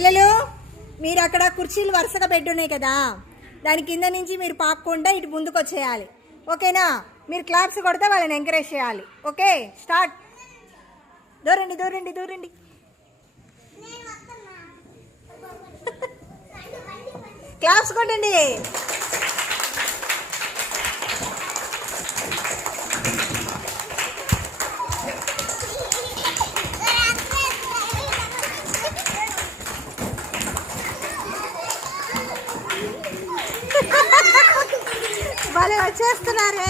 పిల్లలు మీరు అక్కడ కుర్చీలు వరుసగా పెట్టున్నాయి కదా, దాని కింద నుంచి మీరు పాక్కుండా ఇటు ముందుకు వచ్చేయాలి. ఓకేనా? మీరు క్లాప్స్ కొడితే వాళ్ళని ఎంకరేజ్ చేయాలి. Okay, start. దూరండి దూరండి దూరండి. క్లాప్స్ కొట్టండి. భలే వచ్చేస్తున్నారే.